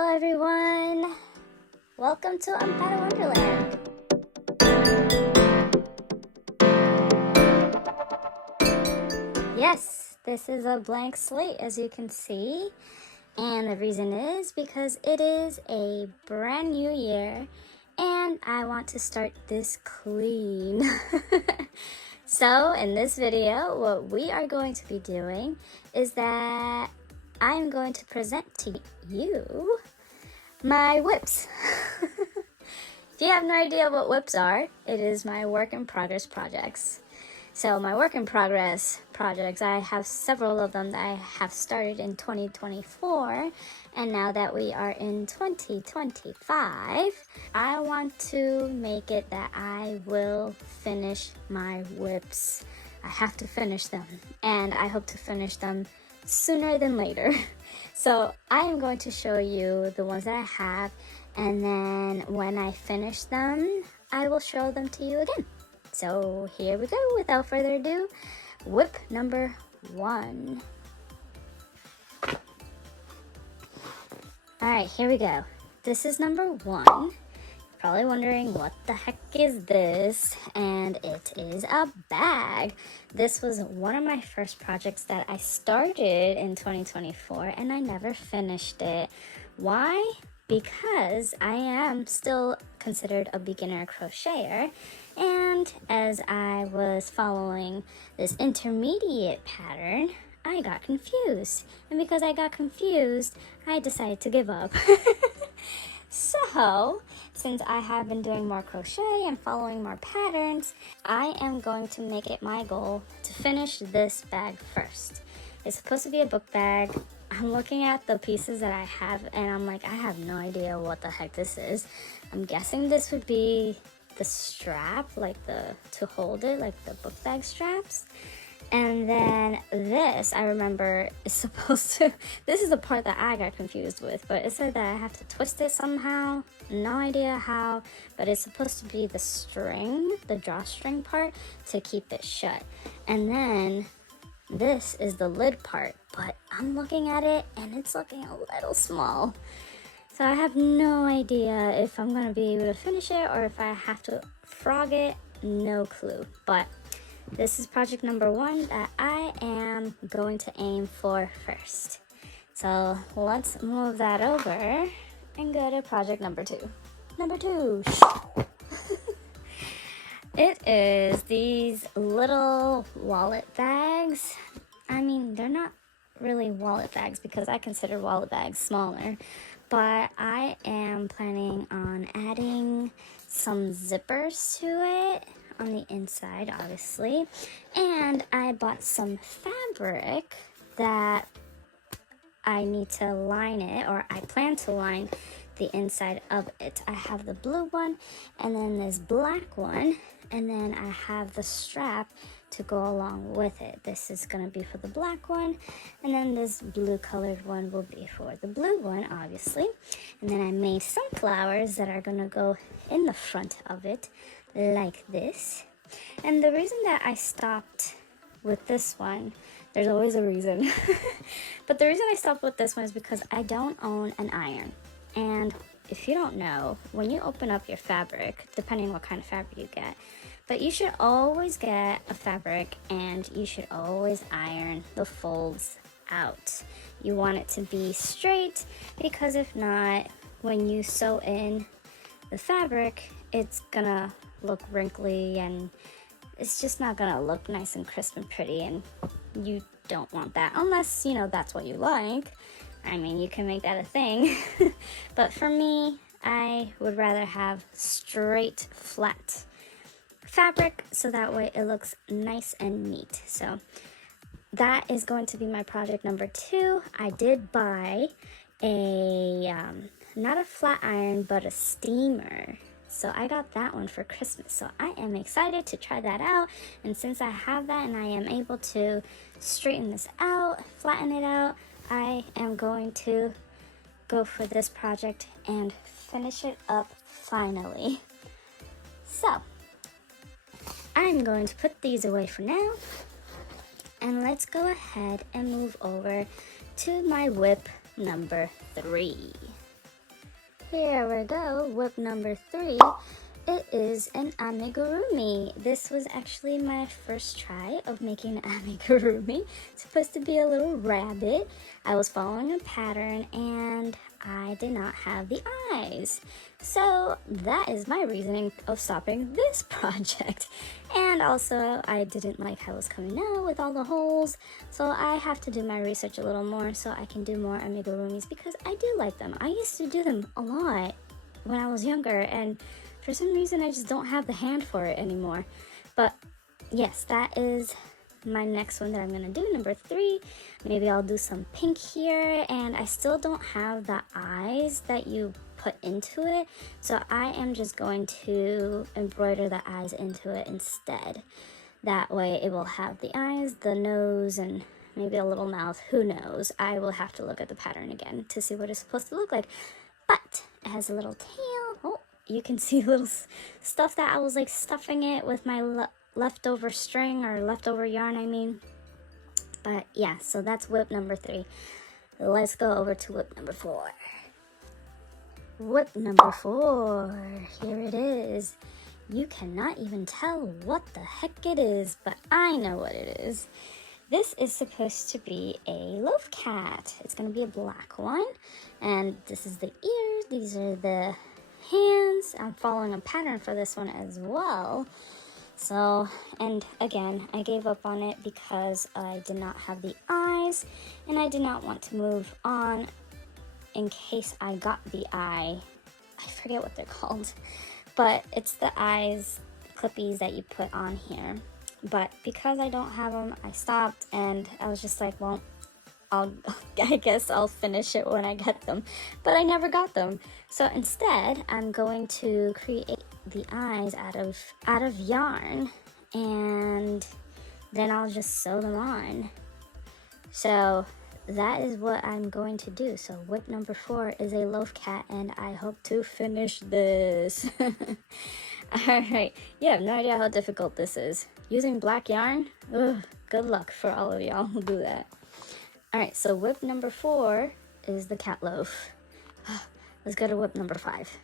Hello everyone! Welcome to Amparo Wonderland! Yes, this is a blank slate as you can see, and the reason is because it is a brand new year and I want to start this clean. So in this video, what we are going to be doing is that I'm going to present to you my whips. If you have no idea what whips are, it is my work in progress projects. So my work in progress projects, I have several of them that I have started in 2024, and now that we are in 2025, I want to make it that I will finish my whips. I have to finish them, and I hope to finish them sooner than later. So I am going to show you the ones that I have, and then when I finish them, I will show them to you again. So here we go, without further ado, whip number 1. Alright, here we go. This is number 1. Probably wondering what the heck is this, and it is a bag. This was one of my first projects that I started in 2024 and I never finished it. Why? Because I am still considered a beginner crocheter, and as I was following this intermediate pattern, I got confused, and because I got confused, I decided to give up. So, since I have been doing more crochet and following more patterns, I am going to make it my goal to finish this bag first. It's supposed to be a book bag. I'm looking at the pieces that I have and I'm like, I have no idea what the heck this is. I'm guessing this would be the strap, like to hold it, like the book bag straps. And then this, I remember, is supposed to, this is the part that I got confused with, but it said that I have to twist it somehow. No idea how, but it's supposed to be the string, the drawstring part, to keep it shut. And then this is the lid part, but I'm looking at it and it's looking a little small. So I have no idea if I'm gonna be able to finish it or if I have to frog it, no clue. But this is project number 1 that I am going to aim for first. So let's move that over and go to project number 2. Number 2. It is these little wallet bags. I mean, they're not really wallet bags because I consider wallet bags smaller, but I am planning on adding some zippers to it on the inside, obviously, and I bought some fabric that I need to line it, or I plan to line the inside of it. I have the blue one and then this black one, and then I have the strap to go along with it. This is gonna be for the black one, and then this blue colored one will be for the blue one, obviously. And then I made some flowers that are gonna go in the front of it like this. And the reason that I stopped with this one, there's always a reason, but the reason I stopped with this one is because I don't own an iron. And if you don't know, when you open up your fabric, depending what kind of fabric you get, but you should always get a fabric and you should always iron the folds out. You want it to be straight, because if not, when you sew in the fabric, it's gonna look wrinkly and it's just not gonna look nice and crisp and pretty, and you don't want that unless, you know, that's what you like. I mean, you can make that a thing. But for me, I would rather have straight, flat fabric so that way it looks nice and neat. So that is going to be my project number 2. I did buy a, not a flat iron, but a steamer. So I got that one for Christmas. So I am excited to try that out. And since I have that and I am able to straighten this out, flatten it out, I am going to go for this project and finish it up finally. So I'm going to put these away for now, and let's go ahead and move over to my whip number 3. Here we go, whip number 3. It is an amigurumi. This was actually my first try of making an amigurumi. It's supposed to be a little rabbit. I was following a pattern and I did not have the eyes. So that is my reasoning of stopping this project. And also I didn't like how it was coming out with all the holes. So I have to do my research a little more so I can do more amigurumis because I do like them. I used to do them a lot when I was younger, and for some reason I just don't have the hand for it anymore. But yes, that is my next one that I'm gonna do, number 3. Maybe I'll do some pink here, and I still don't have the eyes that you put into it, so I am just going to embroider the eyes into it instead. That way it will have the eyes, the nose, and maybe a little mouth. Who knows? I will have to look at the pattern again to see what it's supposed to look like. But it has a little tail. Oh, you can see little stuff that I was like stuffing it with my leftover string, or leftover yarn, I mean. But yeah, so that's whip number 3. Let's go over to whip number 4. Whip number 4, here it is. You cannot even tell what the heck it is, but I know what it is. This is supposed to be a loaf cat. It's going to be a black one, and this is the ears, these are the hands. I'm following a pattern for this one as well. So, and again, I gave up on it because I did not have the eyes, and I did not want to move on in case I got the eye. I forget what they're called, but it's the eyes clippies that you put on here. But because I don't have them, I stopped, and I was just like, well, I guess I'll finish it when I get them. But I never got them. So instead, I'm going to create the eyes out of yarn, and then I'll just sew them on. So that is what I'm going to do. So whip number 4 is a loaf cat, and I hope to finish this. Alright, you have no idea how difficult this is. Using black yarn? Ugh, good luck for all of y'all who do that. Alright, so whip number 4 is the cat loaf. Let's go to whip number 5.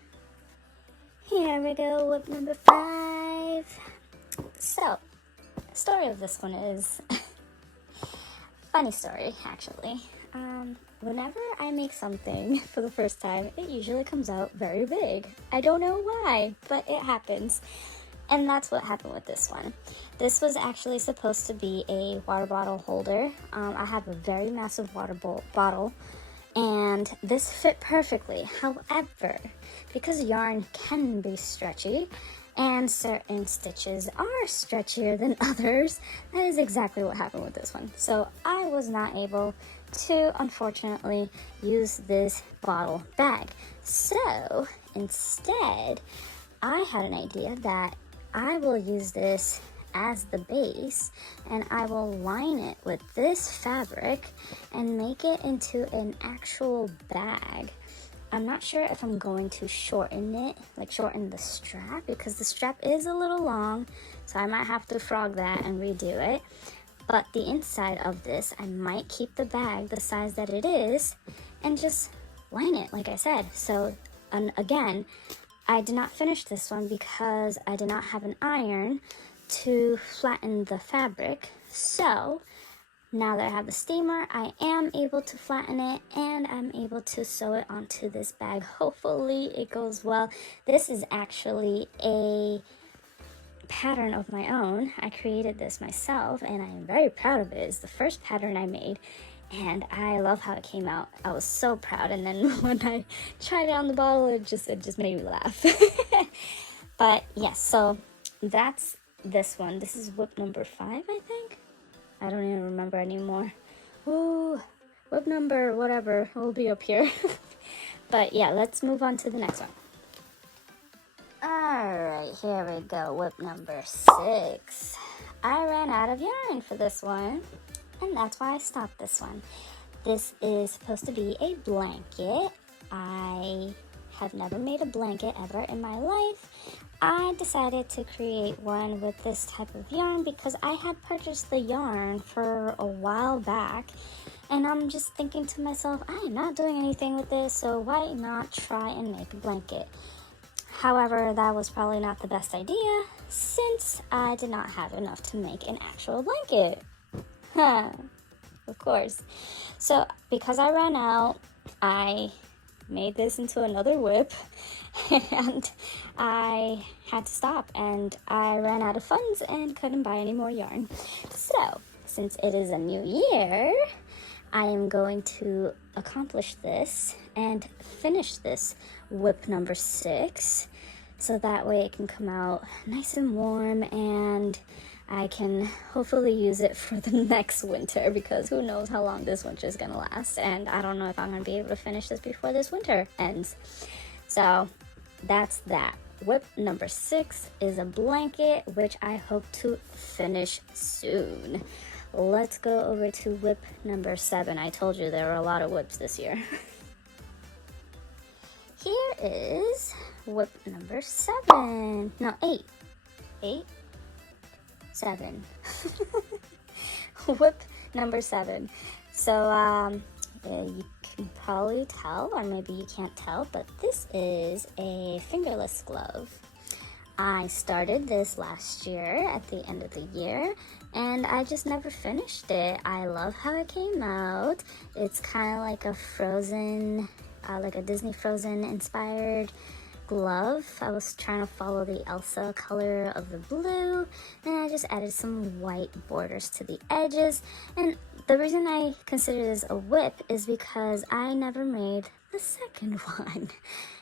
Here we go, whip number 5. So, the story of this one is... funny story, actually. Whenever I make something for the first time, it usually comes out very big. I don't know why, but it happens. And that's what happened with this one. This was actually supposed to be a water bottle holder. I have a very massive water bottle, and this fit perfectly. However, because yarn can be stretchy, and certain stitches are stretchier than others, that is exactly what happened with this one. So I was not able to, unfortunately, use this bottle bag. So instead, I had an idea that I will use this as the base, and I will line it with this fabric and make it into an actual bag. I'm not sure if I'm going to shorten it, like shorten the strap, because the strap is a little long, so I might have to frog that and redo it. But the inside of this, I might keep the bag the size that it is and just line it, like I said. So, and again, I did not finish this one because I did not have an iron to flatten the fabric. So now that I have the steamer, I am able to flatten it, and I'm able to sew it onto this bag. Hopefully it goes well. This is actually a pattern of my own. I created this myself, and I am very proud of it. It's the first pattern I made, and I love how it came out. I was so proud, and then when I tried it on the bottle, it just made me laugh. But yes, so that's this one. This is whip number 5, I think. I don't even remember anymore. Ooh, whip number whatever will be up here. But yeah, let's move on to the next one. Alright, here we go, whip number 6. I ran out of yarn for this one, and that's why I stopped this one. This is supposed to be a blanket. I have never made a blanket ever in my life. I decided to create one with this type of yarn because I had purchased the yarn for a while back, And I'm just thinking to myself, I am not doing anything with this, so why not try and make a blanket? However, that was probably not the best idea since I did not have enough to make an actual blanket. Huh, of course. So because I ran out, I made this into another whip and I had to stop, and I ran out of funds and couldn't buy any more yarn. So since it is a new year, I am going to accomplish this and finish this whip number 6, so that way it can come out nice and warm and I can hopefully use it for the next winter, because who knows how long this winter is gonna last, and I don't know if I'm gonna be able to finish this before this winter ends. So that's that. Whip number 6 is a blanket, which I hope to finish soon. Let's go over to whip number 7. I told you there were a lot of whips this year. Here is whip number 7. No, 8. 8? 7. Whip number 7. So, you can probably tell, or maybe you can't tell, but this is a fingerless glove. I started this last year at the end of the year, and I just never finished it. I love how it came out. It's kind of like a Frozen, like a Disney Frozen inspired glove. I was trying to follow the Elsa color of the blue, and I just added some white borders to the edges. And the reason I consider this a whip is because I never made the second one.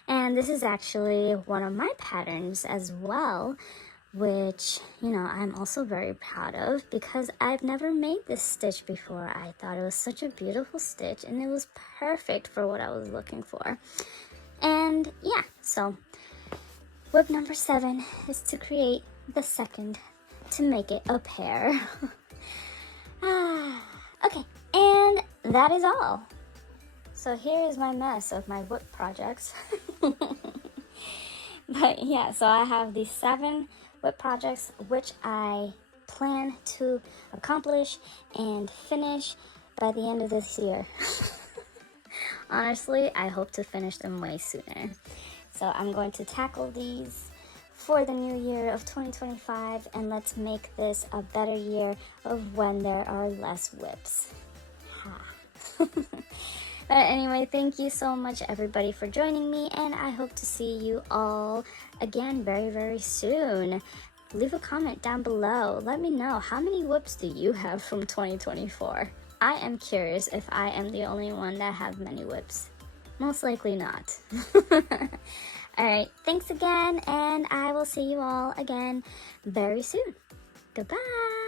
And this is actually one of my patterns as well, which, you know, I'm also very proud of, because I've never made this stitch before. I thought it was such a beautiful stitch, and it was perfect for what I was looking for. And yeah, so whip number 7 is to create the second, to make it a pair. Okay, and that is all. So here is my mess of my whip projects. But yeah, so I have these 7 whip projects, which I plan to accomplish and finish by the end of this year. Honestly, I hope to finish them way sooner. So I'm going to tackle these for the new year of 2025, and let's make this a better year of when there are less whips. But anyway, thank you so much everybody for joining me, and I hope to see you all again very, very soon. Leave a comment down below. Let me know, how many whips do you have from 2024? I am curious if I am the only one that have many whips. Most likely not. Alright, thanks again, and I will see you all again very soon. Goodbye!